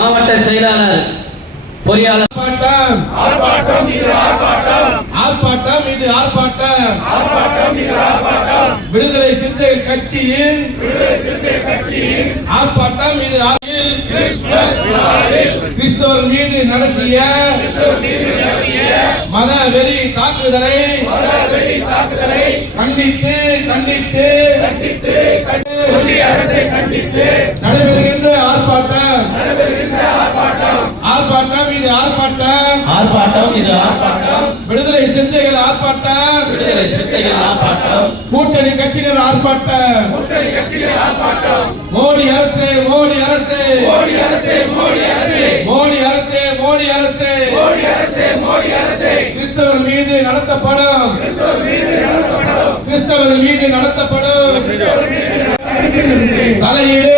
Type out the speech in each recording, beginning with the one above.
மாவட்ட செயலாளர் பொறியாளர் ஆர்ப்பாட்டம் இது ஆர்ப்பாட்டம் விடுதலை சிறுத்தைகள் கட்சியின் ஆர்ப்பாட்டம் இது கிறிஸ்தவர் மீது நடத்திய மத வெறி தாக்குதலை கண்டித்து நடைபெறுகின்ற ஆர்ப்பாட்டம் இது ஆர்ப்பாட்டம் விடுதலை சிறுத்தைகள் ஆர்ப்பாட்டம் கூட்டணி கட்சியினர் ஆர்ப்பாட்டம் மோடி அரசு கிறிஸ்தவர் மீது நடத்தப்படும் தலையீடு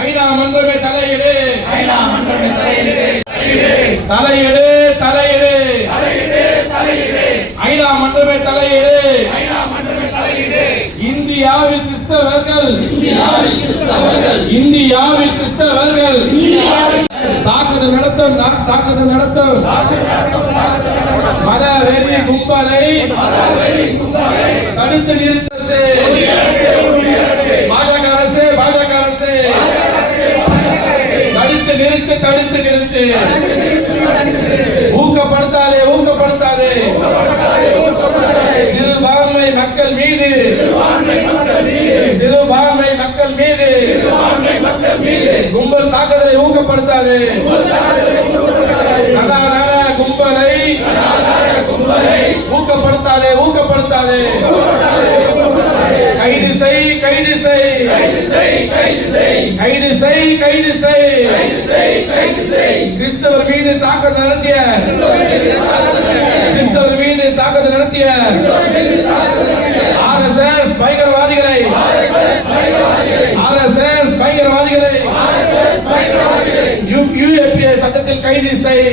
ஐநா மன்றமே தலையீடு ஐநா மன்றமே தலையீடு இந்தியாவில் கிறிஸ்தவர்கள் தாக்குதல் நடத்தும் மத வெறி கும்பலை தடுத்து நிறுத்த பாஜக அரசு தடுத்து நிறுத்து ஊக்கப்படுத்தாதே சிறுபான்மை மக்கள் மீது கும்பல் தாக்குதலை ஊக்கப்படுத்தாதே சதாரண கும்பலை ஊக்கப்படுத்தாதே கைது செய் கிறிஸ்தவர் மீது தாக்குதல் நடத்திய ஆர்எஸ்எஸ் பயங்கரவாதிகளை யுஏபிஏ சட்டத்தில் கைது செய்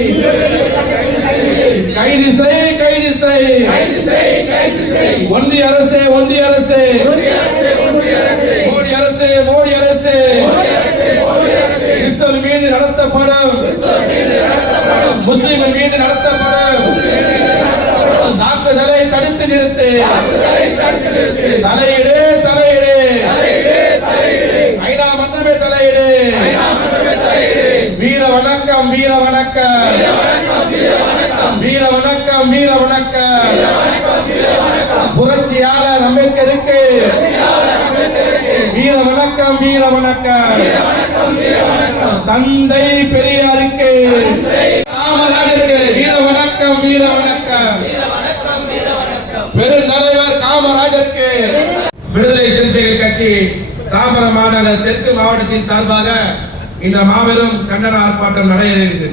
ஒன்றிய அரசு மோடி அரசு கிறிஸ்தவர் மீது நடத்தப்படும் முஸ்லிம்கள் மீது நடத்தப்படும் தாக்குதலை தடுத்து நிறுத்து தலையீடு ஐநா மன்றமே தலையீடு வீர வணக்கம் புரட்சியாளர் அம்பேத்கருக்கு வீர வணக்கம் தந்தை பெரியாருக்கு காமராஜருக்கு வீர வணக்கம் பெருந்தலைவர் காமராஜருக்கு விடுதலை சிறுத்தைகள் கட்சி தாம்பரம் மாநகர் தெற்கு மாவட்டத்தின் சார்பாக இந்த மாபெரும் கண்டன ஆர்ப்பாட்டம் நடைபெறுகிறது.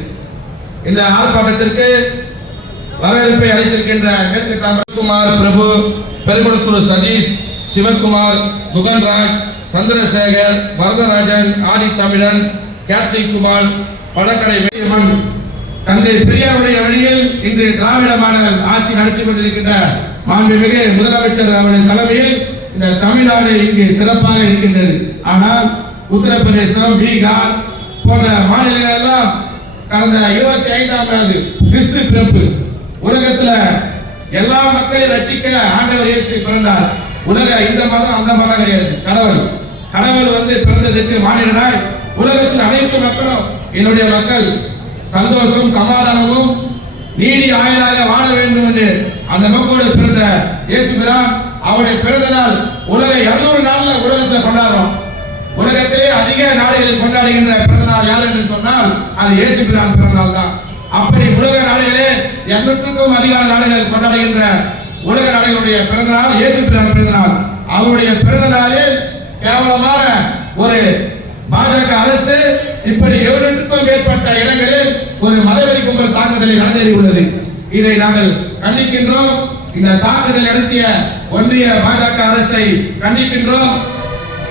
இந்த ஆர்ப்பாட்டத்திற்கு வரவேற்பை அளித்திருக்கின்ற மேற்கு தாம்பரகுமார் பிரபு, பெருங்குளத்தூர் சதீஷ், சிவகுமார், குகன்ராஜ், சந்திரசேகர், வரதராஜன், ஆதி தமிழன், கேப்டன் குமார், பழக்கடை வேயமன், தந்தை பெரியாருடைய வழியில் இன்று திராவிட மாடல் ஆட்சி நடத்தி கொண்டிருக்கின்ற மாண்புமிகு முதலமைச்சர் அவர்கள் தலைமையில் இந்த தமிழ்நாடு இங்கு சிறப்பாக இருக்கின்றது. ஆனால் உத்தரப்பிரதேசம், பீகார் போன்ற மாநிலங்கள் எல்லாம் கடந்த 25ஆம் ஆண்டு கிறிஸ்து பிறப்பு உலகத்துல எல்லா மக்களையும் ரட்சிக்க ஆண்டவர் இயேசு பிறந்தார். உலக இந்த மதம் அந்த மதம் கிடையாது. கடவுள் பிறந்ததற்கு மாநிலனாய் உலகத்தில் அனைத்து மக்களும் என்னுடைய மக்கள் சந்தோஷம் சமாதானமும் நீடி ஆயுளாக வாழ வேண்டும் என்று அந்த நோக்கோடு பிறந்த இயேசு பிரான் அவருடைய பிறந்த நாள் உலக 200 நாள்ல உலகத்தில் கொண்டாடுறோம். உலகத்திலே அதிக நாடுகளில் கொண்டாடுகின்ற பிறந்த நாள் யார் என்று சொன்னால் அது இயேசு பிரான் பிறந்த நாள் தான். அப்படி உலக நாடுகளே 200க்கும் அதிகமான நாடுகள் கொண்டாடுகின்ற உலக நாடுகளுடைய பிறந்த நாள் இயேசு பிரான் பிறந்த நாள். அவருடைய பிறந்த நாளில் கேவலமான ஒரு பாஜக அரசு இப்படி 700க்கும் மேற்பட்ட இடங்களில் ஒரு மதவெறி கும்பல் தாக்குதலை நடந்தேறியுள்ளது. இதை நாங்கள் கண்டிக்கின்றோம். இந்த தாக்குதல் நடத்திய ஒன்றிய பாஜக அரசை கண்டிக்கின்றோம்.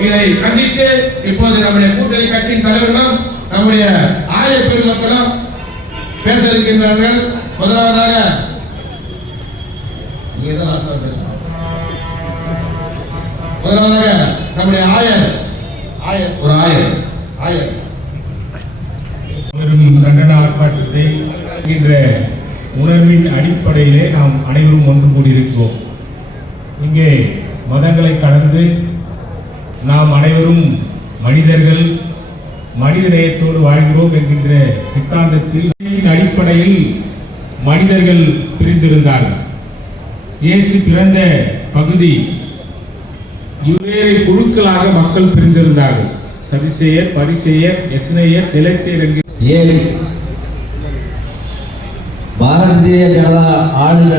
இதை கண்டித்து இப்போது நம்முடைய கூட்டணி கட்சியின் தலைவர்களும் நம்முடைய ஆய பெருமக்களும் பேச இருக்கின்றார்கள். முதலாவதாக நீங்க தான் பேசணும். முதலாவதாக நம்முடைய ஆயர் ஒரு ஆயர் கண்டன ஆர்ப்பாட்டத்தை என்ற உணர்வின் அடிப்படையிலே நாம் அனைவரும் ஒன்று கூடியிருக்கிறோம். இங்கே மதங்களை கடந்து நாம் அனைவரும் மனிதர்கள், மனித நேயத்தோடு வாழ்கிறோம் என்கின்ற சித்தாந்தத்தில் அடிப்படையில் மனிதர்கள் பிரிந்திருந்தார்கள். இயேசு பிறந்த பகுதி இவ்வேறு குழுக்களாக மக்கள் பிரிந்திருந்தார்கள். சதிசேயர், பரிசேயர், எஸ்னேயர், செலத்தேர் என்கிற 7 பாரதிய ஜனதா ஆளுகிற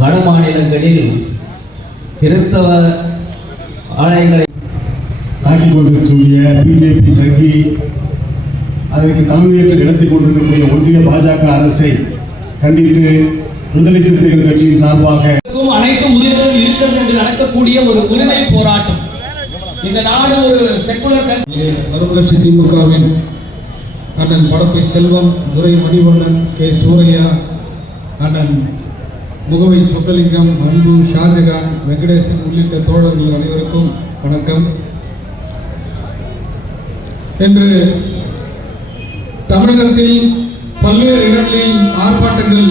வட மாநிலங்களில் கிறிஸ்தவ ஆலயங்களை தாக்கிக் கொண்டிருக்கக்கூடிய பிஜேபி சங்கி, அதற்கு தலைமையேற்று நடத்தி கொண்டிருக்கக்கூடிய ஒன்றிய பாஜக அரசை கண்டித்து விடுதலை சிறுத்தைகள் கட்சியின் சார்பாக அனைத்து உயிர்களும் இருக்கிறது என்று நடக்கக்கூடிய ஒரு உரிமை போராட்டம். இந்த நாடு ஒரு செக்குலர் மறுமலர்ச்சி திமுகவின் அண்ணன் படப்பை செல்வம், துரை மணிவண்ணன், கே சூரையா, அண்ணன் முகவை சொக்கலிங்கம், அன்பு, ஷாஜகான், வெங்கடேசன் உள்ளிட்ட தோழர்கள் அனைவருக்கும் வணக்கம். இன்று தமிழகத்தில் பல்வேறு இடங்களில் ஆர்ப்பாட்டங்கள்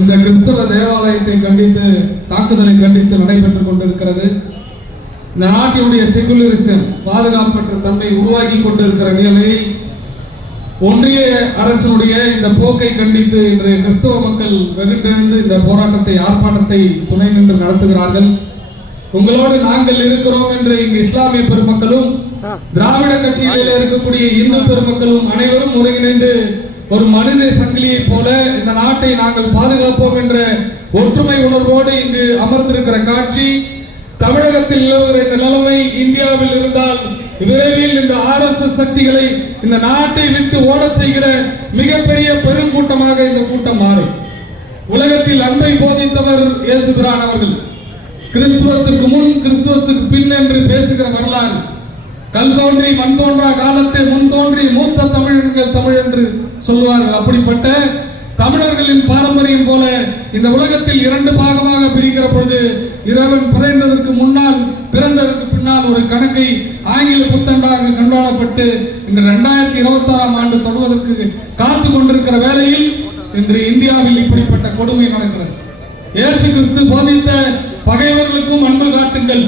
இந்த கிறிஸ்தவ தேவாலயத்தை கண்டித்து, தாக்குதலை கண்டித்து நடைபெற்றுக் கொண்டிருக்கிறது. இந்த நாட்டினுடைய செகுலரிசம், பாதுகாப்பற்ற தன்மை உருவாக்கி கொண்டிருக்கிற நிலையில் ஒன்றிய அரசினுடைய இந்த போக்கை கண்டித்து இன்று கிறிஸ்தவ மக்கள் வெகுண்டிருந்து இந்த போராட்டத்தை, ஆர்ப்பாட்டத்தை துணை நின்று நடத்துகிறார்கள். உங்களோடு நாங்கள் இருக்கிறோம் என்று இங்கு இஸ்லாமிய பெருமக்களும், திராவிட கட்சிகளில் இருக்கக்கூடிய இந்து பெருமக்களும் அனைவரும் ஒருங்கிணைந்து ஒரு மனித சங்கிலியை போல இந்த நாட்டை நாங்கள் பாதுகாப்போம் என்ற ஒற்றுமை உணர்வோடு இங்கு அமர்ந்திருக்கிற காட்சி, தமிழகத்தில் நிலவுகிற இந்த நிலைமை இந்தியாவில் இருந்தால் விரைவில் இந்த RSS சக்திகளை இந்த நாட்டை விட்டு ஓட செய்கிற மிகப்பெரிய பெருங்கூட்டமாக இந்த கூட்டம் மாறும். உலகத்தில் அன்பை போதித்தவர் இயேசு பிரான் அவர்கள். கிறிஸ்துவத்திற்கு முன், கிறிஸ்துவத்துக்கு பின் என்று பேசுகிற வரலாறு. கல் தோன்றி மண் தோன்றா காலத்தை முன் தோன்றி மூத்த தமிழர்கள் தமிழ் என்று சொல்லுவார்கள். அப்படிப்பட்ட தமிழர்களின் பாரம்பரியம் போல இந்த உலகத்தில் 2 பாகமாக பிரிக்கிற பொழுது இறைவன் பிறந்ததற்கு முன்னால், பிறந்ததற்கு பின்னால் ஒரு கணக்கை ஆங்கில புத்தாண்டாக கொண்டாடப்பட்டு இந்த 2026ஆம் ஆண்டு தொடர்வதற்கு காத்து கொண்டிருக்கிற வேளையில் இன்று இந்தியாவில் இப்படிப்பட்ட கொடுமை நடக்கிறது. இயேசு கிறிஸ்து போதித்த பகைவர்களுக்கும் அன்பு காட்டுங்கள்,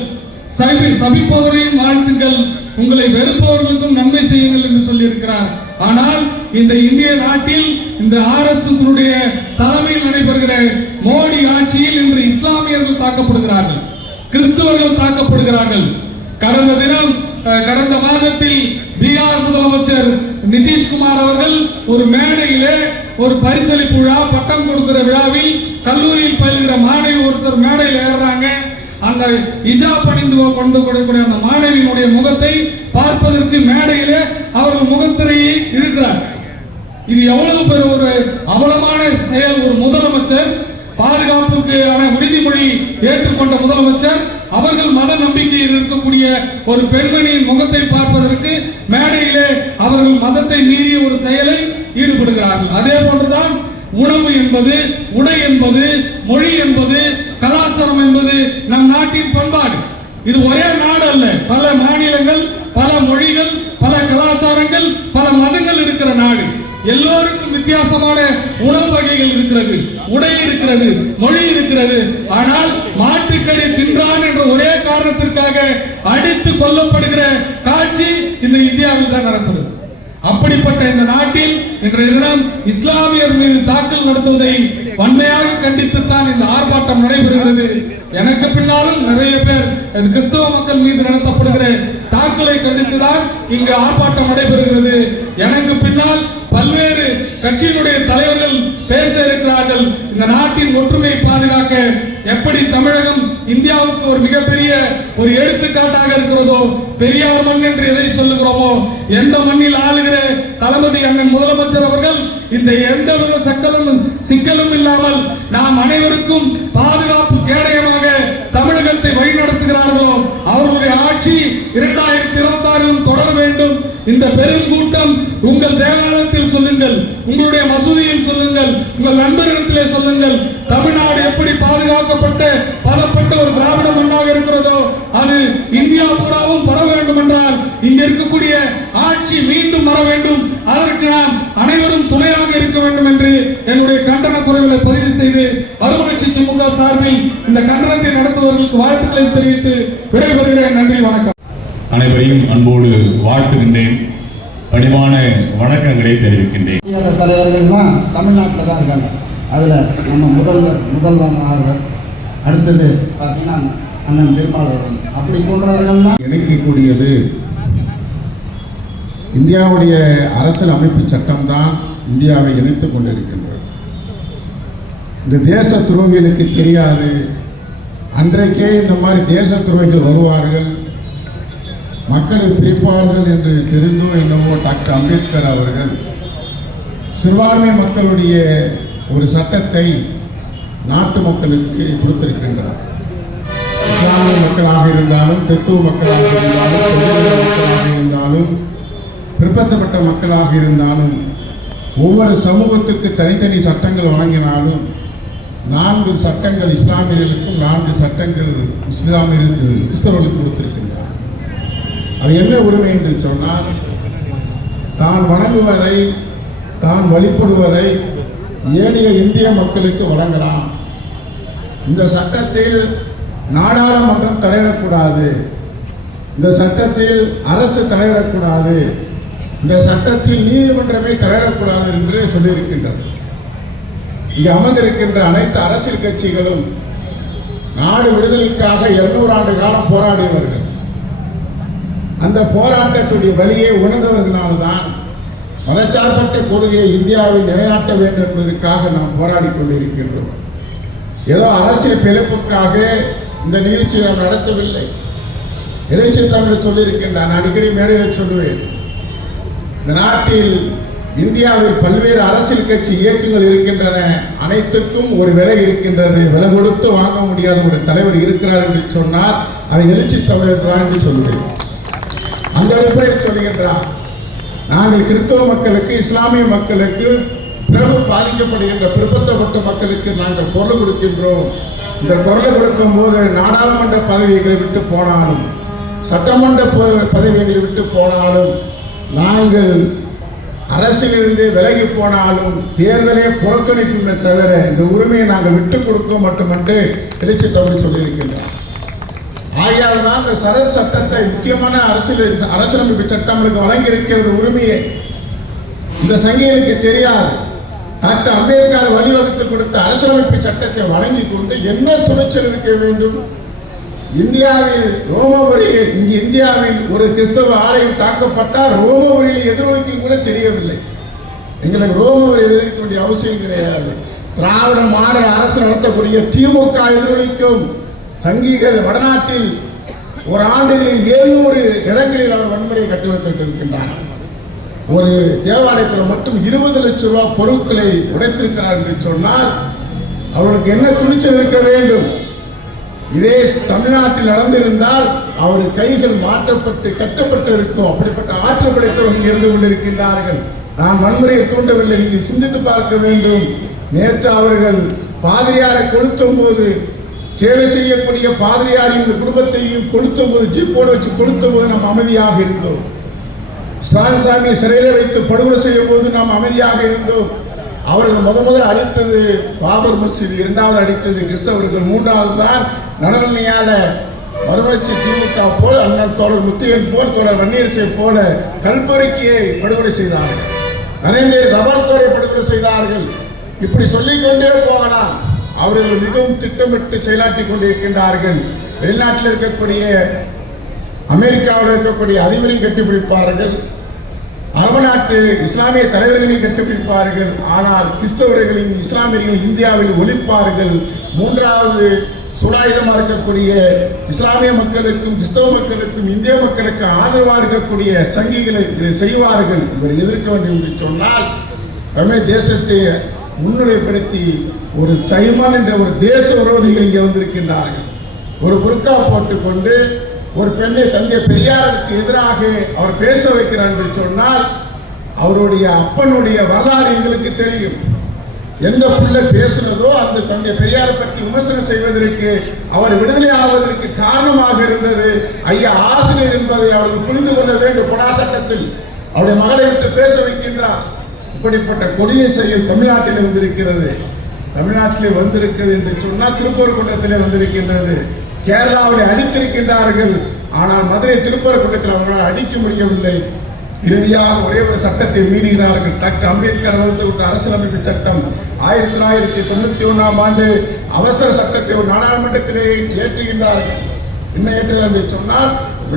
சபிப்பவரையும் வாழ்த்துங்கள், உங்களை வெறுப்பவர்களுக்கும் நன்மை செய்யுங்கள் என்று சொல்லி இருக்கிறார். ஆனால் இந்த இந்திய நாட்டில் இந்த RSS தலைமையில் நடைபெறுகிற மோடி ஆட்சியில் இன்று இஸ்லாமியர்கள் தாக்கப்படுகிறார்கள், கிறிஸ்தவர்கள் தாக்கப்படுகிறார்கள். கடந்த மாதத்தில் பீகார் முதலமைச்சர் நிதிஷ்குமார் அவர்கள் ஒரு மேடையிலே ஒரு பரிசளிப்பு விழா, பட்டம் கொடுக்கிற விழாவில் கல்லூரியில் பயில்கிற மாணவி ஒருத்தர் மேடையில் ஏறுறாங்க. அந்த ஹிஜாப் அணிந்து கொண்டு கொடுக்கிற அந்த மாணவியினுடைய முகத்தை பார்ப்பதற்கு மேடையிலே அவர்கள் முகத்திரையை இழுக்கிறார். இது எவ்வளவு பெரிய ஒரு அவலமான செயல்! ஒரு முதலமைச்சர், பாதுகாப்புக்கான உறுதிமொழி ஏற்றுக்கொண்ட முதலமைச்சர் அவர்கள் மத நம்பிக்கையில் இருக்கக்கூடிய ஒரு பெண்மணியின் முகத்தை பார்ப்பதற்கு மேடையிலே அவர்கள் மதத்தை மீறிய ஒரு செயலை ஈடுபடுகிறார்கள். அதே போன்றுதான் உணவு என்பது, உடை என்பது, மொழி என்பது, கலாச்சாரம் என்பது நம் நாட்டின் பண்பாடு. இது ஒரே நாடு அல்ல, பல மாநிலங்கள், பல மொழிகள், பல கலாச்சாரங்கள், பல மதங்கள் இருக்கிற நாடு. எல்லோருக்கும் வித்தியாசமான உணவு வகைகள் இருக்கிறது, உடை இருக்கிறது, மொழி இருக்கிறது. ஆனால் மாட்டுக்கறி தின்றான் என்ற ஒரே காரணத்திற்காக அடித்து கொல்லப்படுகிற காட்சி இந்த இந்தியாவில் தான் நடக்கிறது. அப்படிப்பட்ட இந்த நாட்டில் இன்றைய தினம் இஸ்லாமியர் மீது தாக்கல் நடத்துவதை வன்மையாக கண்டித்துத்தான் இந்த ஆர்ப்பாட்டம் நடைபெறுகிறது. எனக்கு பின்னாலும் நிறைய பேர் கிறிஸ்தவ மக்கள் மீது நடத்தப்படுகிற தாக்கலை கண்டித்துதான் இங்கு ஆர்ப்பாட்டம் நடைபெறுகிறது. எனக்கு பின்னால் பல்வேறு கட்சியினுடைய தலைவர்கள் பேச இருக்கிறார்கள். இந்த நாட்டின் ஒற்றுமையை பாதுகாக்க எப்படி தமிழகம் இந்தியாவுக்கு ஒரு மிகப்பெரிய ஒரு எடுத்துக்காட்டாக இருக்கிறதோ, பெரியார் மண் என்று எதை சொல்லுகிறோமோ, எந்த மண்ணில் ஆளுகிற தளபதி அண்ணன் முதலமைச்சர் அவர்கள் இந்த எந்தவித சிக்கலும் இல்லாமல் நாம் அனைவருக்கும் பாதுகாப்பு கேடயமாக தமிழகத்தை வழிநடத்துகிறார்களோ அவர்களுடைய ஆட்சி 2026 தொடர வேண்டும். இந்த பெருங்கூட்டம் உங்கள் தேவாலயத்தில் சொல்லுங்கள், உங்களுடைய மசூதியில் சொல்லுங்கள், உங்கள் நண்பர்களிடத்திலே சொல்லுங்கள். தமிழ்நாடு எப்படி பாதுகாக்கப்பட்ட பலப்பட்ட ஒரு திராவிட மண்ணாக இருக்கிறதோ அது இந்தியா பூராவும் பரவ வேண்டும் என்றால் இங்க இருக்கக்கூடிய ஆட்சி மீண்டும் வர வேண்டும். அதற்கு நாம் அனைவரும் துணையாக இருக்க வேண்டும் என்று என்னுடைய கண்டன குரலை பதிவு செய்து மறுமலர்ச்சி திமுக சார்பில் இந்த கண்டனத்தை நடத்துவதற்கு வாழ்த்துக்களை தெரிவித்து விடைபெறுகிறேன். நன்றி, வணக்கம். அனைவரையும் அன்போடு வாழ்த்துகின்றேன். பணிவான வணக்கங்களை தெரிவிக்கின்றேன். தலைவர்கள் தான் தமிழ்நாட்டில் தான் இருக்காங்க. அதில் நம்ம முதல்வர் ஆளுநர், அடுத்தது பார்த்தீங்கன்னா அண்ணன் திருமாவளவன், அப்படி போன்றவர்கள் தான் இணைக்கக்கூடியது இந்தியாவுடைய அரசியல் அமைப்பு சட்டம் தான் இந்தியாவை இணைத்துக் கொண்டிருக்கின்றது. இந்த தேச துரோகிகளுக்கு தெரியாது. அன்றைக்கே இந்த மாதிரி தேச துரோகிகள் வருவார்கள், மக்களை பிரிப்பார்கள் என்று தெரிந்தும் என்னவோ டாக்டர் அம்பேத்கர் அவர்கள் சிறுபான்மை மக்களுடைய ஒரு சட்டத்தை நாட்டு மக்களுக்கு கொடுத்திருக்கின்றார். இஸ்லாமிய மக்களாக இருந்தாலும், கிறிஸ்துவ மக்களாக இருந்தாலும், செம்மொழி மக்களாக இருந்தாலும், பிற்படுத்தப்பட்ட மக்களாக இருந்தாலும், ஒவ்வொரு சமூகத்துக்கு தனித்தனி சட்டங்கள் வழங்கினாலும் 4 சட்டங்கள் இஸ்லாமியர்களுக்கும் 4 சட்டங்கள் கிறிஸ்தவர்களுக்கு கொடுத்திருக்கின்றார். அது என்ன உரிமை என்று சொன்னால், தான் வணங்குவதை, தான் வழிபடுவதை ஏனைய இந்திய மக்களுக்கு வழங்கலாம். இந்த சட்டத்தில் நாடாளுமன்றம் தலையிடக்கூடாது, இந்த சட்டத்தில் அரசு தலையிடக்கூடாது, இந்த சட்டத்தில் நீதிமன்றமே தலையிடக்கூடாது என்று சொல்லியிருக்கின்றது. இங்கு அமர்ந்திருக்கின்ற அனைத்து அரசியல் கட்சிகளும் நாடு விடுதலைக்காக 200 ஆண்டு காலம் போராடியவர்கள். அந்த போராட்டத்துடைய வழியை உணர்ந்தவர்களால்தான் மதச்சார்பற்ற கொள்கையை இந்தியாவில் நிலைநாட்ட வேண்டும் என்பதற்காக நாம் போராடி கொண்டிருக்கின்றோம். ஏதோ அரசியல் பிழைப்புக்காக இந்த நிகழ்ச்சியை நாம் நடத்தவில்லை. இறைச்சி தமிழ் சொல்லியிருக்கின்றான், அடிக்கடி மேடையில் சொல்லுவேன். இந்த நாட்டில் இந்தியாவில் பல்வேறு அரசியல் கட்சி இயக்கங்கள் இருக்கின்றன. அனைத்துக்கும் ஒரு விலை இருக்கின்றது. விலை கொடுத்து வாங்க முடியாத ஒரு தலைவர் இருக்கிறார் என்று சொன்னால் அதை எழுச்சி தமிழர் தான் என்று சொல்லுவேன். அந்த அடிப்படையில் சொல்லுகின்றார், நாங்கள் கிறிஸ்தவ மக்களுக்கு, இஸ்லாமிய மக்களுக்கு, பிறகு பாதிக்கப்படுகின்ற பிற்படுத்தப்பட்ட மக்களுக்கு நாங்கள் குரல் கொடுக்கின்றோம். இந்த குரலை கொடுக்கும் போது நாடாளுமன்ற பதவிகளை விட்டு போனாலும், சட்டமன்ற பதவிகளை விட்டு போனாலும், நாங்கள் அரசிலிருந்து விலகி போனாலும் தேர்தலே புறக்கணிப்புமே தவிர இந்த உரிமையை நாங்கள் விட்டுக் கொடுக்க மட்டுமன்று எழுச்சி தமிழ் சொல்லியிருக்கின்றோம். ஆகையால் தான் இந்த சரத் சட்டத்தை, முக்கியமான அரசியலமைப்பு சட்டங்களுக்கு வழங்கி இருக்கிற உரிமையை இந்த சங்கிகளுக்கு தெரியாது. டாக்டர் அம்பேத்கர் வழிவகுத்து கொடுத்த அரசியலமைப்பு சட்டத்தை வழங்கி கொண்டு என்ன துணிச்சல் இருக்க வேண்டும்? இந்தியாவில் ரோமபுரியில், இங்கு இந்தியாவில் ஒரு கிறிஸ்தவ ஆலயம் தாக்கப்பட்டால் ரோமபுரியில் எதிரொலிக்கும் கூட தெரியவில்லை. எங்களுக்கு ரோமபுரி எதிர்க்க வேண்டிய அவசியம் கிடையாது. திராவிட மாடல் அரசு நடத்தக்கூடிய திமுக எதிரொலிக்கும். சங்கிகள் வடநாட்டில் ஒரு ஆண்டுகளில் 700 இடங்களில் அவர் வன்முறையை கட்டுவித்திருக்கின்றார். ஒரு தேவாலயத்தில் மட்டும் 20 லட்சம் ரூபாய் பொருட்களை உடைத்திருக்கிறார் என்று சொன்னால் அவருக்கு என்ன துணிச்சல் இருக்க வேண்டும்? இதே தமிழ்நாட்டில் நடந்திருந்தால் அவர் கைகள் மாற்றப்பட்டு கட்டப்பட்டு இருக்கும். அப்படிப்பட்ட ஆற்றல் படைத்தவர்கள் இருந்து கொண்டிருக்கின்றார்கள். நான் வன்முறையை தூண்டவில்லை, நீங்கள் சிந்தித்து பார்க்க வேண்டும். நேற்று அவர்கள் பாதிரியாரை கொளுத்தும் போது, சேவை செய்யக்கூடிய பாதிரியாரின் குடும்பத்தையும் கொளுத்தும் போது, ஜீப்போடு வச்சு கொளுத்தும் போது நாம் அமைதியாக இருந்தோம். ஸ்டான்சாமியை சிறையில் வைத்து படுகொலை செய்யும் போது நாம் அமைதியாக இருந்தோம். அவர்கள் முதல் அடித்தது பாபர் மஸ்ஜித், 2வது அடித்தது கிறிஸ்தவர்கள், 3வது தான் நலநிலையால மறுமலர்ச்சி திமுக போல், அண்ணன் தோழர் முத்தியன் போல், தோழர் வன்னியரசை போல கல்பொறுக்கியை படுகொலை செய்தார்கள். நரேந்திர தபால்கரை படுகொலை செய்தார்கள். இப்படி சொல்லிக்கொண்டே போகலாம். அவர்கள் மிகவும் திட்டமிட்டு செயலாற்றி கொண்டிருக்கின்றார்கள். வெளிநாட்டில் இருக்கக்கூடிய, அமெரிக்காவில் இருக்கக்கூடிய அதிபரையும் கட்டிப்பிடிப்பார்கள், அரபு நாட்டு இஸ்லாமிய தலைவர்களையும் கண்டுபிடிப்பார்கள். ஆனால் கிறிஸ்தவர்களின், இஸ்லாமியர்கள் இந்தியாவில் ஒழிப்பார்கள். 3வது சூழாயுதமாக இருக்கக்கூடிய இஸ்லாமிய மக்களுக்கும் கிறிஸ்தவ மக்களுக்கும் இந்திய மக்களுக்கு ஆதரவாக இருக்கக்கூடிய சங்கிகளை செய்வார்கள். இவர் எதிர்க்க வேண்டும் என்று சொன்னால் தமிழ் தேசத்தை முன்னிலைப்படுத்தி ஒரு சைமான் என்ற ஒரு தேச விரோதிகள் இங்கே வந்திருக்கின்றார்கள். ஒரு புர்கா போட்டுக்கொண்டு ஒரு பெண்ணை, தந்தை பெரியாருக்கு எதிராக அவர் பேச வைக்கிறார் என்று சொன்னால் அவருடைய அப்பனுடைய வரலாறு எங்களுக்கு தெரியும். எந்த பிள்ளை பேசுனதோ அந்த தந்தை பெரியாரை பற்றி விமர்சனம் செய்வதற்கு அவர் விடுதலை ஆவதற்கு காரணமாக இருந்தது ஐயா ஆசிரியர் என்பதை அவர்கள் புரிந்து கொள்ள வேண்டும். கொடா சட்டத்தில் அவருடைய மகளை விட்டு பேச வைக்கின்றார். இப்படிப்பட்ட கொடிய செயல் தமிழ்நாட்டில் வந்திருக்கிறது. தமிழ்நாட்டிலே வந்திருக்கிறது என்று சொன்னால் திருப்பரங்குன்றத்திலே வந்திருக்கின்றது. கேரளாவில் அடித்திருக்கின்றார்கள். ஆனால் மதுரை திருப்பரங்குன்றத்தில் அவர்களால் அடிக்க முடியவில்லை. இறுதியாக ஒரே ஒரு சட்டத்தை மீறுகிறார்கள். டாக்டர் அம்பேத்கர் அவர்கள் அரசியலமைப்பு சட்டம் 1991ஆம் ஆண்டு அவசர சட்டத்தை ஒரு நாடாளுமன்றத்திலே ஏற்றுகின்றார்கள். என்ன ஏற்றுகிறார் என்று சொன்னால்,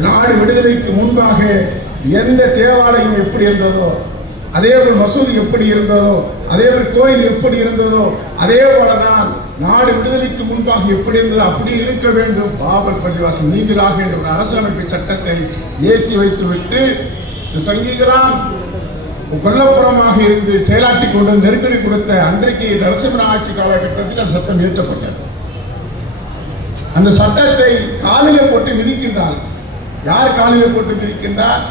நாடு விடுதலைக்கு முன்பாக எந்த தேவாலயம் எப்படி இருந்ததோ, அதே ஒரு மசூதி எப்படி இருந்ததோ, அதே ஒரு கோயில் எப்படி இருந்ததோ, அதே போலதான் நாடு விடுதலைக்கு முன்பாக எப்படி இருந்ததோ அப்படி இருக்க வேண்டும். பாபர் பள்ளிவாசல் நீங்களாக என்ற ஒரு அரசியலமைப்பு சட்டத்தை ஏற்றி வைத்துவிட்டு சங்கிகளாம் கொல்லப்புறமாக இருந்து செயலாற்றிக் கொண்டு நெருக்கடி கொடுத்த அன்றைக்கு நரசிம்ம ஆட்சி காலகட்டத்தில் அந்த சட்டம் இயற்றப்பட்டது. அந்த சட்டத்தை காலிலே போட்டு மிதிக்கின்றார். யார் காலிலே போட்டு மிதிக்கின்றார்?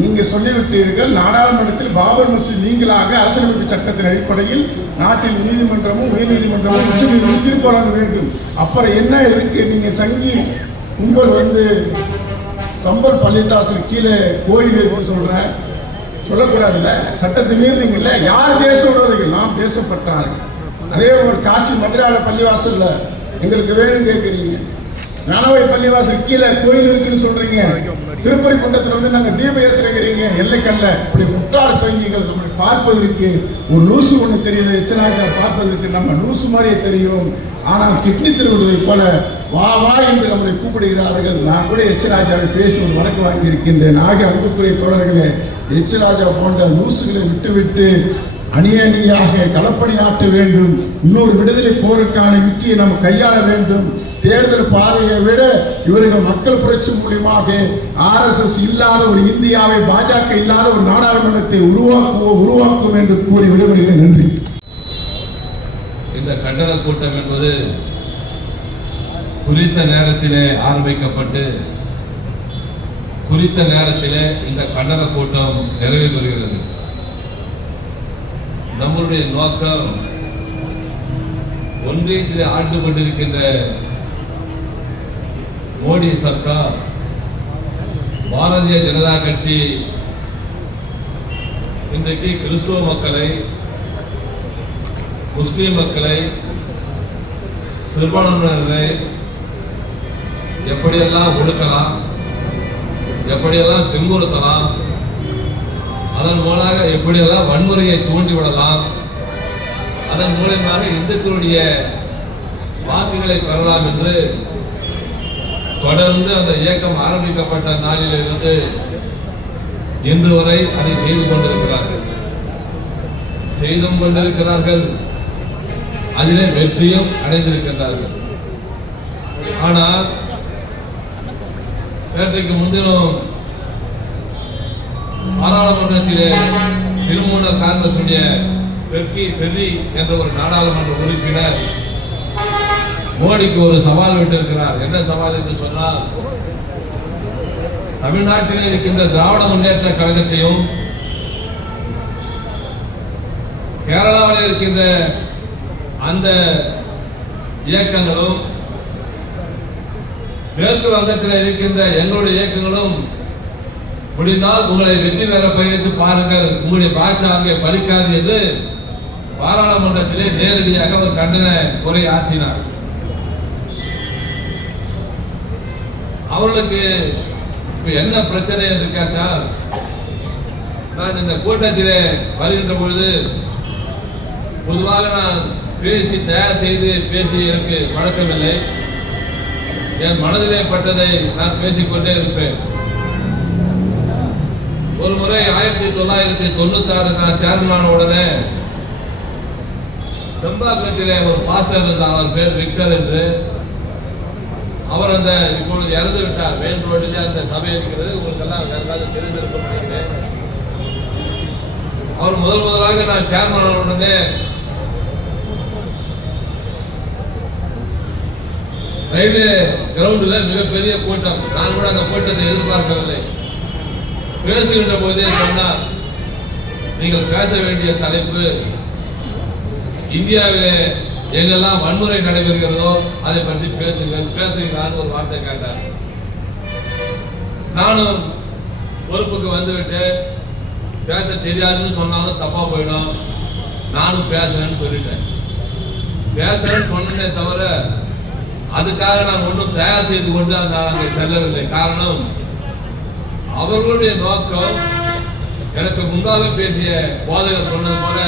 நீங்க சொல்லிவிட்டீர்கள், நாடாளுமன்றத்தில் பாபர் மசூதி நீங்களாக அரசியலமைப்பு சட்டத்தின் அடிப்படையில் நாட்டில் நீதிமன்றமும் உயர் நீதிமன்றமும் உச்ச நீதிமன்றம் தீர்ப்பு வழங்க வேண்டும். அப்புறம் என்ன எதுக்கு நீங்க சங்கி கும்பல் வந்து சம்பல் பள்ளித்தாசல் கீழே கோயில் இருக்குன்னு சொல்லக்கூடாதுல்ல? சட்டத்தை மீறினீங்கல்ல. யார் தேச விரோதிகள்? நாம் தேசப்பட்டார்கள். அதே ஒரு காசி மதுரால பள்ளிவாசல்ல எங்களுக்கு வேணும் கேட்குறீங்க. ஞானவை பள்ளிவாசல் கீழே கோயில் இருக்குன்னு சொல்றீங்க. திருப்பரங்குன்றத்தில் வந்து நாங்கள் தீபம் ஏற்றுறீங்க எல்லைக்கல்ல. இப்படி முட்டாள் சங்கிகள் நம்மளை பார்ப்பதற்கு ஒரு லூசு ஒன்று தெரியல. எச்சராஜா பார்ப்பதற்கு நம்ம லூசு மாதிரியே தெரியும். ஆனால் கிட்னி திருவிடுவதை போல வா வா என்று நம்மளை கூப்பிடுகிறார்கள். நான் கூட எச்சராஜாவை பேசி ஒரு வழக்கு வாங்கியிருக்கின்றேன். ஆக அன்புக்குரிய தோழர்களே, எச்சராஜா போன்ற லூசுகளை விட்டுவிட்டு அணியணியாக களப்பணியாற்ற வேண்டும். இன்னொரு விடுதலை போருக்கான யுக்தியை நாம் கையாள வேண்டும். தேர்தல் பாதையை விட இவர்கள் மக்கள் புரட்சி மூலமாக RSS இல்லாத ஒரு இந்தியாவை, பாஜக இல்லாத ஒரு நாடாளுமன்றத்தை உருவாக்கும் என்று கூறி விடுபடுகிறேன். நன்றி. இந்த கண்டன கூட்டம் என்பது குறித்த நேரத்திலே ஆரம்பிக்கப்பட்டு குறித்த நேரத்திலே இந்த கண்டன கூட்டம் நிறைவு பெறுகிறது. நம்முடைய நோக்கம் ஒன்றியத்திலே ஆண்டு கொண்டிருக்கின்ற மோடி சர்க்கார், பாரதிய ஜனதா கட்சி இன்றைக்கு கிறிஸ்துவ மக்களை, முஸ்லிம் மக்களை, சிறுபான்மையினரை எப்படியெல்லாம் ஒடுக்கலாம், எப்படியெல்லாம் துன்புறுத்தலாம், அதன் மூலமாக எப்படியெல்லாம் வன்முறையை தூண்டிவிடலாம், அதன் மூலமாக இந்துக்களுடைய வாக்குகளை பெறலாம் என்று தொடர்ந்து அந்த இயக்கம் ஆரம்பிக்கப்பட்ட நாளிலிருந்து இன்று வரை அதை செய்து கொண்டிருக்கிறார்கள், செய்தும் கொண்டிருக்கிறார்கள். அதிலே வெற்றியும் அடைந்திருக்கின்றார்கள். ஆனால் நேற்றைக்கு முன்தினம் பாராளுமன்றத்திலே திரிணாமுல் காங்கிரசுடைய பெர்ரி என்ற ஒரு நாடாளுமன்ற உறுப்பினர் மோடிக்கு ஒரு சவால் விட்டிருக்கிறார். என்ன சவால் என்று சொன்னால், தமிழ்நாட்டில் இருக்கின்ற திராவிட முன்னேற்ற கழகத்தையும் கேரளாவில் இருக்கின்ற அந்த இயக்கங்களும் மேற்கு வங்கத்தில் இருக்கின்ற எங்களுடைய இயக்கங்களும் முடிந்தால் உங்களை வெற்றி பெற பயிர்த்து பாருங்கள், உங்களுடைய பாட்சா அங்கே பலிக்காது என்று பாராளுமன்றத்திலே நேரடியாக ஒரு கண்டன உரை ஆற்றினார். அவர்களுக்கு இப்ப என்ன பிரச்சனை என்று கேட்டால், நான் இந்த கூட்டத்திலே வருகின்ற பொழுது பொதுவாக நான் பேசி தயார் செய்து பேசி எனக்கு பழக்கமில்லை. என் மனதிலே பட்டதை நான் பேசிக்கொண்டே இருப்பேன். ஒரு முறை 1996 நான் சேர்மனான உடனே செம்பாக்கத்திலே ஒரு பாஸ்டர் இருந்தார். அவர் பேர் விக்டர் என்று. அவர் அந்த இப்பொழுது இறந்து விட்டார். மெயின் ரோட்டிலே அந்த சபை இருக்கிறது, உங்களுக்கு எல்லாம் தெரிந்திருக்கும் நினைக்கிறேன். அவர் முதலாக நான் சேர்மனான உடனே ரயில்வே கிரவுண்டில் மிகப்பெரிய கூட்டம். நான் கூட அந்த கூட்டத்தை எதிர்பார்க்கவில்லை. பேசுகின்ற போதே சொன்னார், நீங்கள் பேச வேண்டிய தலைப்பு இந்தியாவிலே எங்கெல்லாம் வன்முறை நடைபெறுகிறதோ அதை பற்றி பேசுகிறான்னு ஒரு வார்த்தை கேட்டார். நானும் பொறுப்புக்கு வந்துவிட்டு பேச தெரியாதுன்னு சொன்னாலும் தப்பா போயிடும், நானும் பேசுறேன்னு சொல்லிட்டேன். பேசுறேன்னு சொன்னே தவிர அதுக்காக நான் ஒன்றும் தயார் செய்து கொண்டு அங்கே செல்லவில்லை. காரணம், அவர்களுடைய நோக்கம் எனக்கு முன்பாக பேசிய போதகர் சொன்னது போல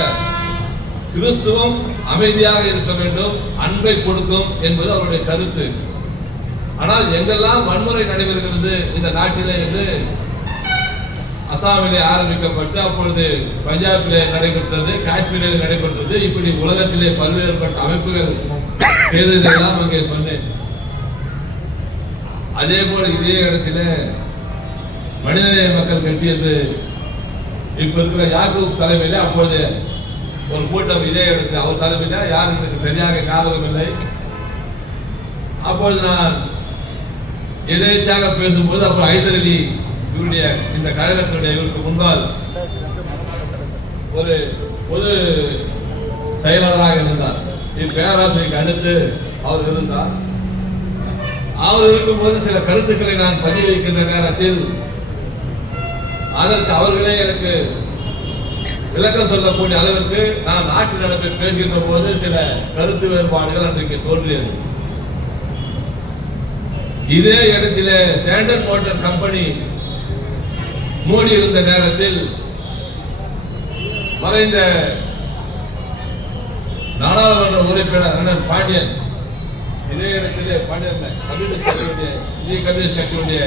கிறிஸ்துவம் அமைதியாக இருக்க வேண்டும், அன்பை கொடுக்கும் என்பது அவருடைய கருத்து. ஆனால் எங்கெல்லாம் வன்முறை நடைபெறுகிறது இந்த நாட்டிலே என்று அசாமிலே ஆரம்பிக்கப்பட்டு அப்பொழுது பஞ்சாபிலே நடைபெற்றது, காஷ்மீரில் நடைபெற்றது, இப்படி உலகத்திலே பல்வேறுபட்ட அமைப்புகள் செய்ததெல்லாம் அங்கே சொன்னேன். அதே போல இதே இடத்துல மனிதநேய மக்கள் கட்சி என்று இப்ப இருக்கிற யாக்கூப் தலைமையில அப்பொழுது ஒரு கூட்டம் இதே இடத்துல அவர் தலைமையில யாரும் எனக்கு சரியாக ஞாபகம் இல்லை. அப்பொழுது நான் எதேச்சாக பேசும்போது அப்போ ஹைதர் அலி இவருடைய இந்த கழகத்தினுடைய இவருக்கு முன்பால் ஒரு பொது செயலாளராக இருந்தார். பேராசிரியருக்கு அடுத்து அவர் இருந்தார். அவர் இருக்கும்போது சில கருத்துக்களை நான் பதிவு வைக்கின்ற நேரத்தில் அதற்கு அவர்களே எனக்கு விளக்கம் சொல்லக்கூடிய அளவிற்கு நான் நாட்டு நடப்பை பேசுகின்ற போது சில கருத்து வேறுபாடுகள் அன்றைக்கு தோன்றியது. இதே இடத்திலே ஸ்டாண்டர்ட் மோட்டார் கம்பெனி மூடி இருந்த நேரத்தில் மறைந்த நாடாளுமன்ற உறுப்பினர் அண்ணன் பாண்டியன், இதே இடத்திலே பாண்டியன் கம்யூனிஸ்ட் கட்சியுடைய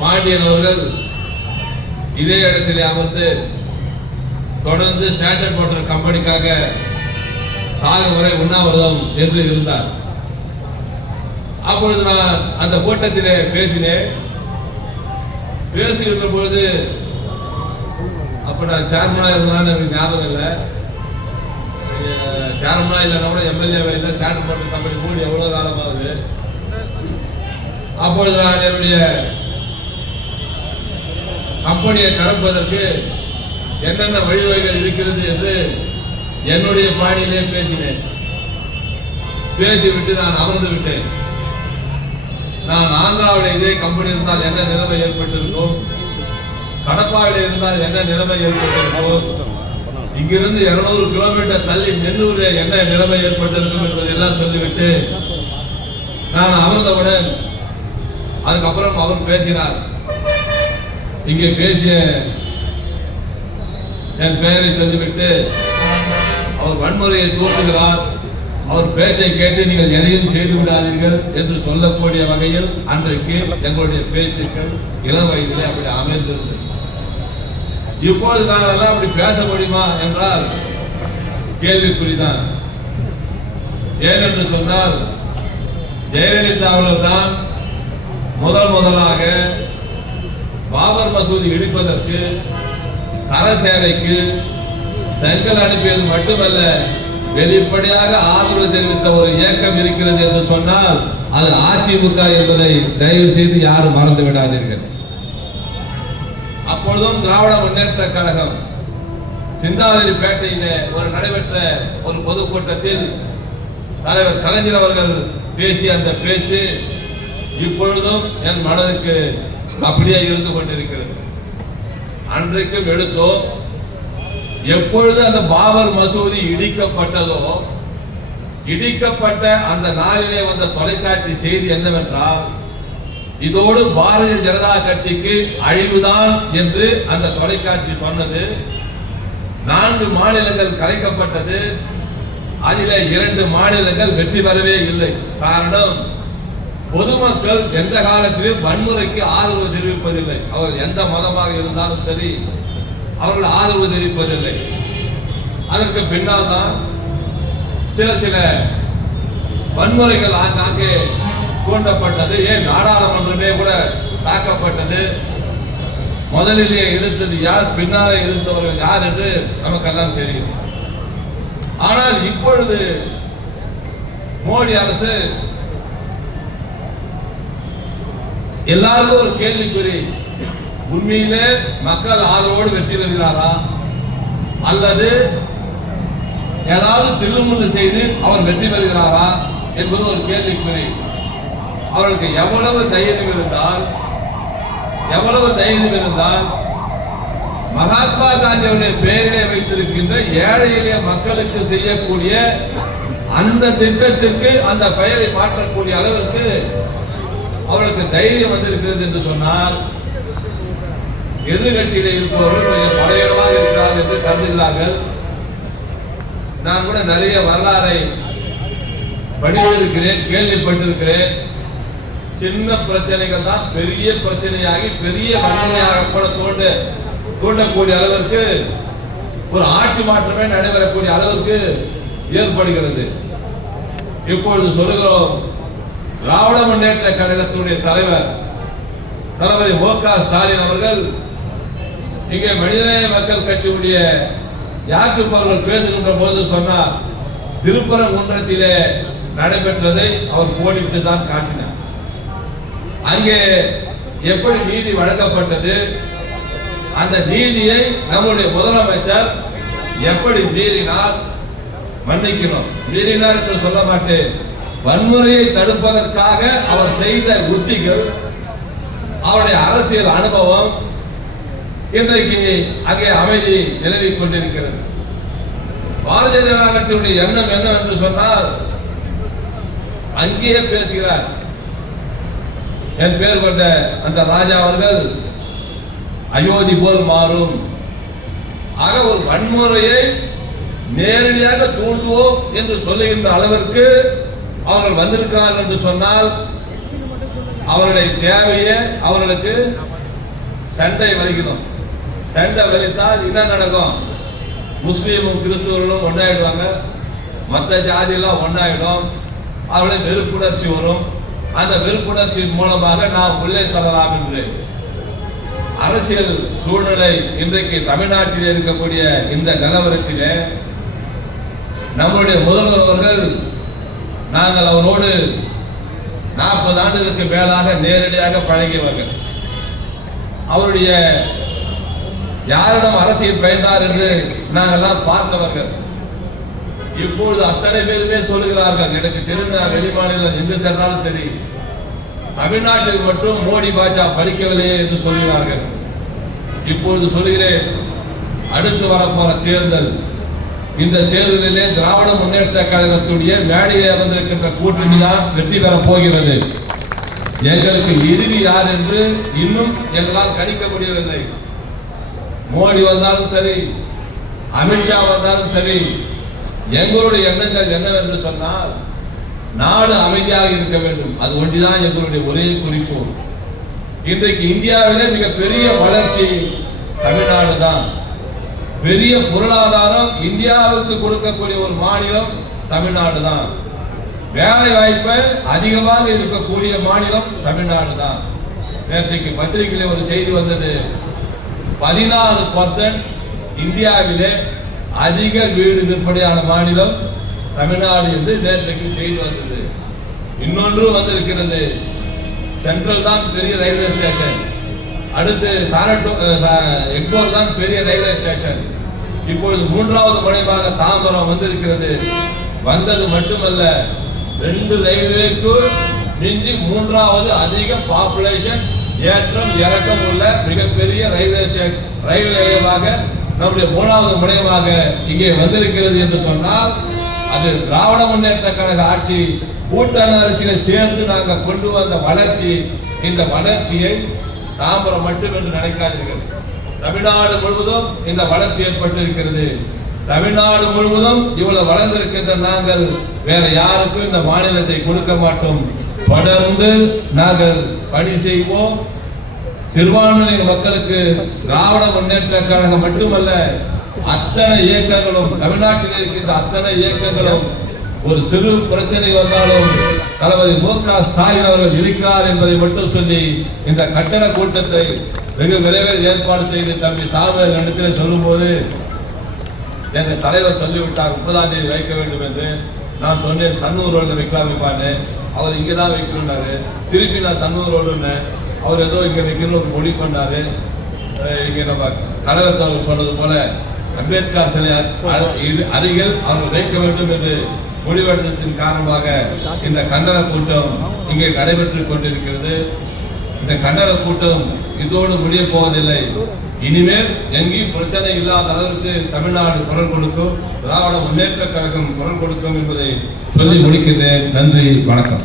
பாண்டியன் அவர்கள் இதே இடத்திலே அமர்ந்து தொடர்ந்து ஸ்டாண்டர்ட் மோட்டார் கம்பெனிக்காக சாகும் வரை உண்ணாவிரதம் என்று இருந்தார். அப்பொழுது நான் அந்த கூட்டத்திலே பேசினேன். பேசுகின்ற பொழுது அப்ப நான் சேர்மனா இருந்தான்னு எனக்கு ஞாபகம் இல்லை. சேர்மனா இல்லைன்னா கூட எம்எல்ஏ இல்லை, ஸ்டாண்டர்ட் மோட்டார் கம்பெனி மூடி எவ்வளவு காலமாகுது. அப்பொழுது நான் என்னுடைய கம்பெனியை திறப்பதற்கு என்னென்ன வழிவகைகள் இருக்கிறது என்று என்னுடைய பாணியிலே பேசினேன். பேசிவிட்டு நான் அமர்ந்து விட்டேன். நான் ஆந்திராவில் இதே கம்பெனி இருந்தால் என்ன நிலைமை ஏற்பட்டிருக்கும், கடப்பாவில் இருந்தால் என்ன நிலைமை ஏற்பட்டிருக்கும், இங்கிருந்து 200 கிலோமீட்டர் தள்ளி நெல்லூரில் என்ன நிலைமை ஏற்பட்டிருக்கும் என்பதெல்லாம் சொல்லிவிட்டு நான் அமர்ந்தவுடன் அதுக்கப்புறம் அவர் பேசினார். இங்கே பேசிய என் பெயரை சொல்லிவிட்டு அவர் வன்முறையை தூக்குகிறார், அவர் பேச்சை கேட்டு நீங்கள் எதையும் செய்து விடாதீர்கள் என்று சொல்லக்கூடிய வகையில் அன்றைக்கு எங்களுடைய பேச்சுக்கள் இளம் வயதிலே அப்படி அமைந்திருந்தது. இப்பொழுது நாங்கள் எல்லாம் அப்படி பேச முடியுமா என்றால் கேள்விக்குறிதான். ஏனென்று சொன்னால் ஜெயலலிதா அவர்கள் தான் முதலாக பாபர் மசூதி இடிப்பதற்கு கரசேவைக்கு செங்கல் அனுப்பியது மட்டுமல்ல, வெளிப்படையாக ஆதரவு தெரிவித்த ஒரு இயக்கம் இருக்கிறது என்று சொன்னால் அது அதிமுக என்பதை தயவு செய்து யாரும் மறந்து விடாதீர்கள். அப்பொழுதும் திராவிட முன்னேற்ற கழகம் சிந்தாதிரிப்பேட்டையிலே நடைபெற்ற ஒரு பொதுக்கூட்டத்தில் தலைவர் கலைஞர் அவர்கள் பேசிய அந்த பேச்சு இப்பொழுதும் என் மனதுக்கு அப்படியே இருந்து கொண்டிருக்கிறது. அன்றைக்கும் எடுத்தோம். எப்பொழுது அந்த பாபர் மசூதி இடிக்கப்பட்டதோ, இடிக்கப்பட்ட அந்த நாளிலே வந்த தொலைக்காட்சி செய்தி என்னவென்றால், இதோடு பாரதிய ஜனதா கட்சிக்கு அழிவுதான் என்று அந்த தொலைக்காட்சி சொன்னது. 4 மாநிலங்கள் கலைக்கப்பட்டது. அதிலே 2 மாநிலங்கள் வெற்றி பெறவே இல்லை. காரணம், பொதுமக்கள் எந்த காலத்திலும் வன்முறைக்கு ஆதரவு தெரிவிப்பதில்லை. அவர்கள் எந்த மதமாக இருந்தாலும் சரி, அவர்கள் ஆதரவு தெரிவிப்பதில்லை. அதற்கு பின்னால் தான் சில வன்முறைகள் ஆங்காங்கே தூண்டப்பட்டது. ஏன் நாடாளுமன்றமே கூட தாக்கப்பட்டது. முதலிலே எதிர்த்தது யார், பின்னாலே எதிர்த்தவர்கள் யார் என்று நமக்கெல்லாம் தெரியும். ஆனால் இப்பொழுது மோடி அரசு எல்லாருக்கும் ஒரு கேள்விக்குறி. உண்மையிலே மக்கள் ஆதரவோடு வெற்றி பெறுகிறாரா அல்லது ஏதாவது தில்லுமுள்ளு செய்து அவர் வெற்றி பெறுகிறாரா என்பது ஒரு கேள்விக்குறி. அவர்களுக்கு எவ்வளவு தைரியம் இருந்தால் மகாத்மா காந்தியுடைய பெயரிலே வைத்திருக்கின்ற ஏழை எளிய மக்களுக்கு செய்யக்கூடிய அந்த திட்டத்திற்கு அந்த பெயரை மாற்றக்கூடிய அளவிற்கு அவர்களுக்கு தைரியம் வந்திருக்கிறது என்று சொன்னால் எதிர்கட்சியிலே இருப்பவர்கள் கொஞ்சம் படையளவாக இருக்கிறார்கள் என்று கருதுகிறார்கள். நான் கூட நிறைய வரலாறை படித்திருக்கிறேன், கேள்விப்பட்டிருக்கிறேன். சின்ன பிரச்சனைகள் தான் பெரிய பிரச்சனையாகி பெரிய வன்முறையாக கூட தூண்டக்கூடிய அளவிற்கு ஒரு ஆட்சி மாற்றமே நடைபெறக்கூடிய அளவிற்கு ஏற்படுகிறது. இப்பொழுது சொல்லுகிறோம், திராவிட முன்னேற்ற கழகத்துடைய தலைவர் தளபதி மு.க. ஸ்டாலின் அவர்கள் இங்கே மனிதநேய மக்கள் கட்சியுடைய யாக்கூப் அவர்கள் பேசுகின்ற போது சொன்னார், திருப்பரங்குன்றத்திலே நடைபெற்றதை அவர் கோடிட்டு தான் காட்டினார். அங்கே எப்படி நீதி வழங்கப்பட்டது, அந்த நீதியை நம்முடைய முதலமைச்சர் எப்படி மீறினார், மன்னிக்கணும், மீறினார் என்று சொல்ல மாட்டேன், வன்முறையை தடுப்பதற்காக அவர் செய்த உத்திகள், அவருடைய அரசியல் அனுபவம் இன்றைக்கு அங்கே அமைதி நிலவிக் கொண்டிருக்கிறது. பாரதிய ஜனதா கட்சியுடைய எண்ணம் என்னவென்று சொன்னால், அங்கேயே பேசுகிறார். என் பேர் கொண்ட அந்த ராஜா அவர்கள் அயோத்தி போல் மாறும், ஆக ஒரு வன்முறையை நேரடியாக தூண்டுவோம் என்று சொல்லுகின்ற அளவிற்கு அவர்கள் வந்திருக்கிறார்கள் என்று சொன்னால், அவர்களுடைய தேவையை அவர்களுக்கு சண்டை வலிக்கணும். சண்டை வலித்தால் என்ன நடக்கும்? முஸ்லீமும் கிறிஸ்துவர்களும் ஒன்றாயிடுவாங்க, மற்ற ஜாதியெல்லாம் ஒன்றாயிடும், அவர்களை வெறுப்புணர்ச்சி வரும். அந்த வெறுப்புணர்ச்சியின் மூலமாக நாம் உள்ளே செல்லலாம் என்று அரசியல் சூழ்நிலை இன்றைக்கு தமிழ்நாட்டில் இருக்கக்கூடிய இந்த நிலவரத்திலே நம்முடைய முதல்வர் அவர்கள், நாங்கள் அவரோடு 40 ஆண்டுகளுக்கு மேலாக நேரடியாக பழகியவர்கள், அவருடைய யாரிடம் அரசியல் பயின்றார் என்று நாங்கள்லாம் பார்த்தவர்கள். இப்பொழுது அத்தனை பேருமே சொல்லுகிறார்கள், எனக்கு தெரிந்த வெளிமாநிலம் எங்கு சென்றாலும் சரி, தமிழ்நாட்டில் மட்டும் மோடி பாஜா படிக்கவில்லையே என்று சொல்கிறார்கள். இப்பொழுது சொல்கிறேன், அடுத்து வரப்போற தேர்தல், இந்த தேர்தலிலே திராவிட முன்னேற்ற கழகத்துடைய மேடையை வந்திருக்கின்ற கூட்டணி தான் வெற்றி பெற போகிறது. எங்களுக்கு எதிரி யார் என்று இன்னும் எங்களால் கணிக்க முடியவில்லை. மோடி வந்தாலும் சரி, அமித்ஷா வந்தாலும் சரி, எங்களுடைய எண்ணங்கள் என்னவென்று சொன்னால், நாடு அமைதியாக இருக்க வேண்டும். அது ஒன்றுதான் எங்களுடைய ஒரே குறிக்கோள். இன்றைக்கு இந்தியாவிலே மிகப்பெரிய வளர்ச்சி தமிழ்நாடு தான். பெரிய பொருளாதாரம் இந்தியாவுக்கு கொடுக்கக்கூடிய ஒரு மாநிலம் தமிழ்நாடு தான். வேலை வாய்ப்பை அதிகமாக இருக்கக்கூடிய மாநிலம் தமிழ்நாடு தான். நேற்றைக்கு பத்திரிகையில் ஒரு செய்தி வந்தது, 14% இந்தியாவிலே அதிக வீடு விற்பனையான மாநிலம் தமிழ்நாடு என்று நேற்றைக்கு செய்தி வந்தது. இன்னொன்று வந்திருக்கிறது, சென்ட்ரல் தான் பெரிய ரயில்வே ஸ்டேஷன், அடுத்து எக்மோர் தான் பெரிய ரயில்வே ஸ்டேஷன். இப்பொழுது 3வது முனைவாக தாம்பரம் வந்திருக்கிறது. வந்தது மட்டுமல்ல, 2 ரயில்வேக்கு மிஞ்சி 3வது அதிக பாப்புலேஷன் ஏற்றம் இறக்கம் உள்ள மிகப்பெரிய ரயில் நிலையமாக நம்முடைய 3வது முனைவாக இங்கே வந்திருக்கிறது என்று சொன்னால், அது திராவிட முன்னேற்ற கழக ஆட்சி கூட்டணி அரசியலை சேர்ந்து நாங்கள் கொண்டு வந்த வளர்ச்சி. இந்த வளர்ச்சியை தாம்பரம் மட்டும் என்று நினைக்காதீர்கள், தமிழ்நாடு முழுவதும் இந்த வளர்ச்சி ஏற்பட்டிருக்கிறது. தமிழ்நாடு முழுவதும் இவ்வளவு வளர்ந்திருக்கின்ற நாங்கள் வேற யாருக்கும் இந்த மாநிலத்தை கொடுக்க மாட்டோம். தொடர்ந்து நாங்கள் பணி செய்வோம். சிறுபான்மையினர் மக்களுக்கு திராவிட முன்னேற்ற கழகம் மட்டுமல்ல, அத்தனை இயக்கங்களும், தமிழ்நாட்டில் இருக்கின்ற அத்தனை இயக்கங்களும், ஒரு சிறு பிரச்சனை வந்தாலும் தளபதி மு.க. ஸ்டாலின் அவர்கள் இருக்கிறார் என்பதை மட்டும் சொல்லி இந்த கட்டண கூட்டத்தை வெகு விரைவில் ஏற்பாடு செய்து தம்பி சாமுவேல் இடத்திலே சொல்லும் போது, எங்கள் தலைவர் சொல்லிவிட்டார் 30ஆம் தேதி வைக்க வேண்டும் என்று. நான் சொன்னேன் சன்னூர் ரோடு வைக்கலாம்னு. அவர் இங்கே தான் வைக்கணும்னாரு. திருப்பி நான் சன்னூர் ரோடுன்னு, அவர் ஏதோ இங்கே வைக்கணும் ஒரு மொழி பண்ணாரு. இங்கே நம்ம கழகத்தவர் சொன்னது போல அம்பேத்கர் சிலை அருகில் அவர்கள் வைக்க வேண்டும் என்று முடிவெடுத்ததின் காரணமாக இந்த கண்டன கூட்டம் இங்கே நடைபெற்றுக் கொண்டிருக்கிறது. இந்த கண்டன கூட்டம் இதோடு முடிய போவதில்லை. இனிமேல் எங்கேயும் பிரச்சனை இல்லாத அளவிற்கு தமிழ்நாடு குரல் கொடுக்கும், திராவிட முன்னேற்ற கழகம் குரல் கொடுக்கும் என்பதை சொல்லி முடிக்கின்றேன். நன்றி, வணக்கம்.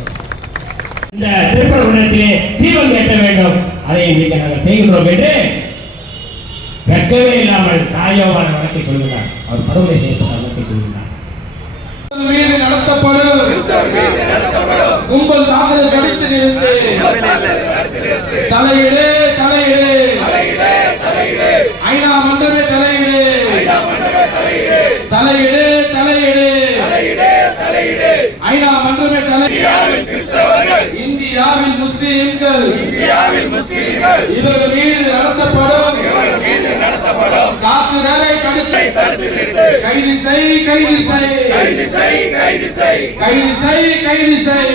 இந்த திருப்பரங்குன்றத்திலே தீபம் ஏற்ற வேண்டும், அதை இன்றைக்கு நாங்கள் செய்கின்றோம் என்று வெட்கமே இல்லாமல் தாயோவான வழக்கை சொல்கிறார். அவர் படுகொலை செய்யப்பட்ட வழக்கை சொல்கிறார். மீது நடத்தப்படும் கும்பல் தாக்குதல் கடித்து நிறுத்து, தலையிடு தலையிடு, ஐநா மன்றமே தலையிடு, தலையிடு தலையிடு, ஐநா மன்றமே தலையிடு. இந்தியாவில் முஸ்லிம்கள் இவர்கள் மீது நடத்தப்படும் தாக்குதலை தடுத்து கைது செய் கைது செய் கைது செய் கைது செய் கைது செய் கைது செய்.